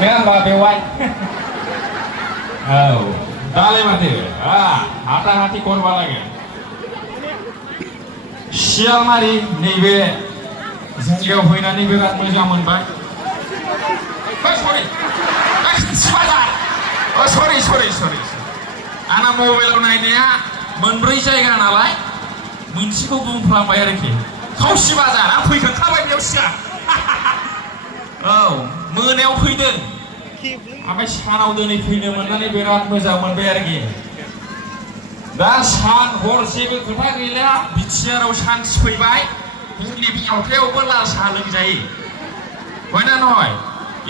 Nggak bewai. Oh, dale mati. Hati-hati korban lagi. Sial mari neibe जायगायाव फैनानै बिराद मोजां मोनबाय. सरि. आंना मबाइलाव नायनाया मोनब्रै जायगा नालाय मोनसेखौ बुंफ्लांबाय आरोखि. खावसि बाजार आं फैखांखाबाय बेयाव सिगां. औ मोनायाव फैदों. ओमफ्राय सानाव दिनै फैनो मोननानै बिराद मोजां मोनबाय आरोखि. दा सान हर जेबो खोथा गैला. बिटिआरआव सान्स फैबाय. फुंनि बार'टायावबो लाल साहा लोंजायो. হয় না নহয়?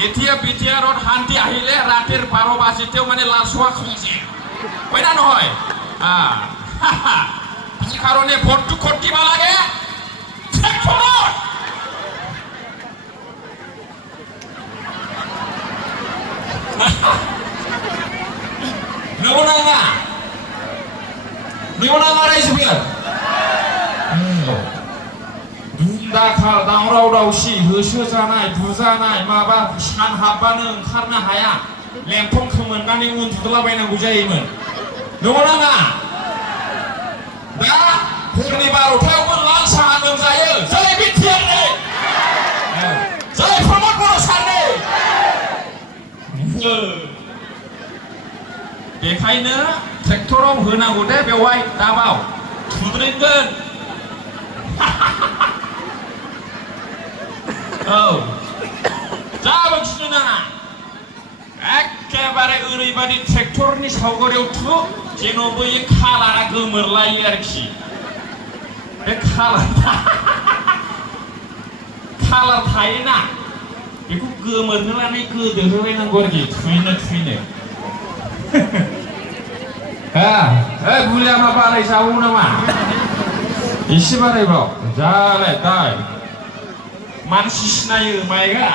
এতিয়া বিটিআরত শান্তি আহিলে ৰাতিৰ 12 বাজিতেও মানে লাল চাহ খোজে. হয় না নহয়? সেই কাৰণে ভোটটো ক'ত দিব লাগে? ট্ৰেক্টৰত। नंगौ नामा रायजोफोर? दाखाल दावराव दावसि होसो जानाय बुजानाय माबा सान हाबबानो ओंखारनो हाया लेंथन खोमोननानै उन्दुलाबायनांगौ जायोमोन. नंगौ नामा? दा हरनि 12टायावबो लाल साहा लोंजायो. जय बिटिआरनि, जय प्रमद बर' सारनि. बेखायनो ट्रेक्टराव होनांगौ दे बेवहाय दाबाव थुद्रिंगोन. औ जाबो खिनो नाङा. एखेबारे ओरैबायदि ट्रेक्टरनि सावगारियाव थु जेन' बै खालारा गोमोरलायो आरोखि. बे खालार थायोना बेखौ गोमोरहोनानै गोदोहोबायनांगौ आरोखि थुयैनो. बुलिया मा बाराय जाबावो नामा? एसे बारायबाव जालाय दाय मानसि सिनायो माइगा.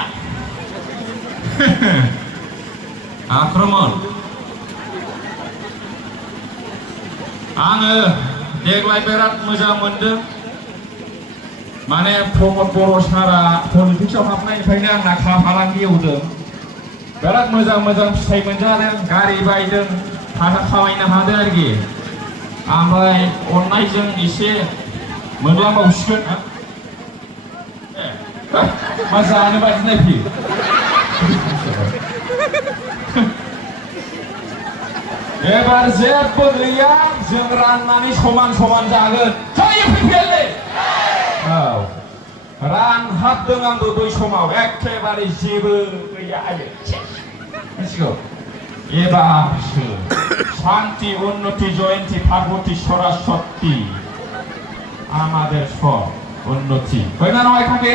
आक्रमण आङो देग्लाय बिराद मोजां मोनदों. माने प्रमद बर' सारा पलिटिक्सआव हाबनायनिफ्रायनो आंना फालांगि एवदों. बिराद मोजां फिथाइ मोनजादों. गारि बायदों, थाखा खामायनो हादों आरोखि. ओमफ्राय अननायजों एसे मोनलांबावसिगोन. मा जानो बादि नायफैयो. एबार जेबो गैया जों राननानै समान जागोन. जायो फैफेरले. औ रानहाबदों आंबो बै समाव एखेबारे जेबो गैया. मिथिगौ एबारसो শান্তি উন্নতি জয়ন্তী ভাগবতী সরস্বতী আমাদের সব উন্নতি হয় না নয় থাকে.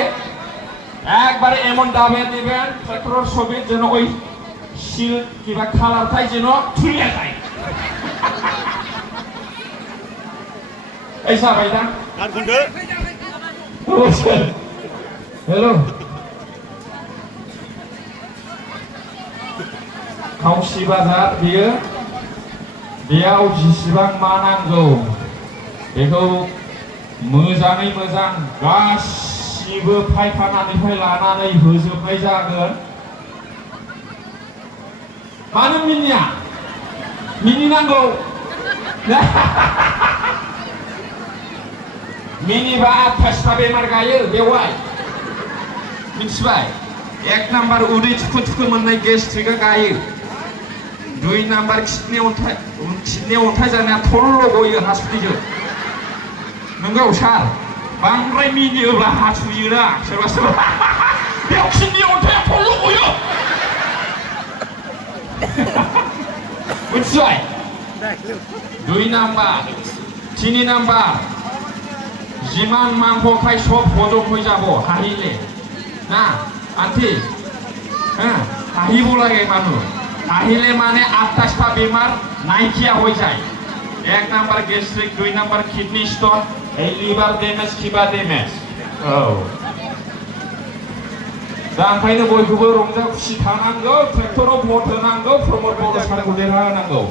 একবারে এমন দাবে দিবেন ট্রাক্টরের ছবি যেন ওই শিল কিংবা খালারটাই যেন ছুঁয়ে যায়. এই যাবাই না हेलो खावसि बाजार बियो बेयाव जिसिबां मा नांगौ बेखौ मोजाङै मोजां गासिबो फायखानानिफ्राय लानानै होजोबनाय जागोन. मानो मिनिया? मिनिनांगौ. मिनिबा 28टा बेमार गायो बेवहाय. मिथिबाय? 1 नाम्बार उदै थुखो मोननाय गेस्ट्रिकआ गायो. 2 नाम्बार किडनि अन्थाइ जानाया थल्ल' गयो हासुदैजों. नंगौ सार बांद्राय मिनियोब्ला हासुयोना सोरबा बेयाव किडनि अन्थाइया थल्ल' गयो. मिथिबाय? 2 नाम्बार 3 नाम्बार যিমান মাংস খাই সব হজম হৈ যাব হাঁহিলে না আন্টি. হাঁহিব লাগে মানুহ. হাঁহিলে মানে 28টা বেমাৰ নাইকিয়া হৈ যায়. 1 number gastric, 2 number kidney stone, এই লিভার ডেমেজ কিবা ডেমেজ. औ दा ओंखायनो बयखौबो रंजा खुसि थानांगौ. ट्रेक्टराव भट होनांगौ. प्रमद बर' सारखौ देरहा होनांगौ.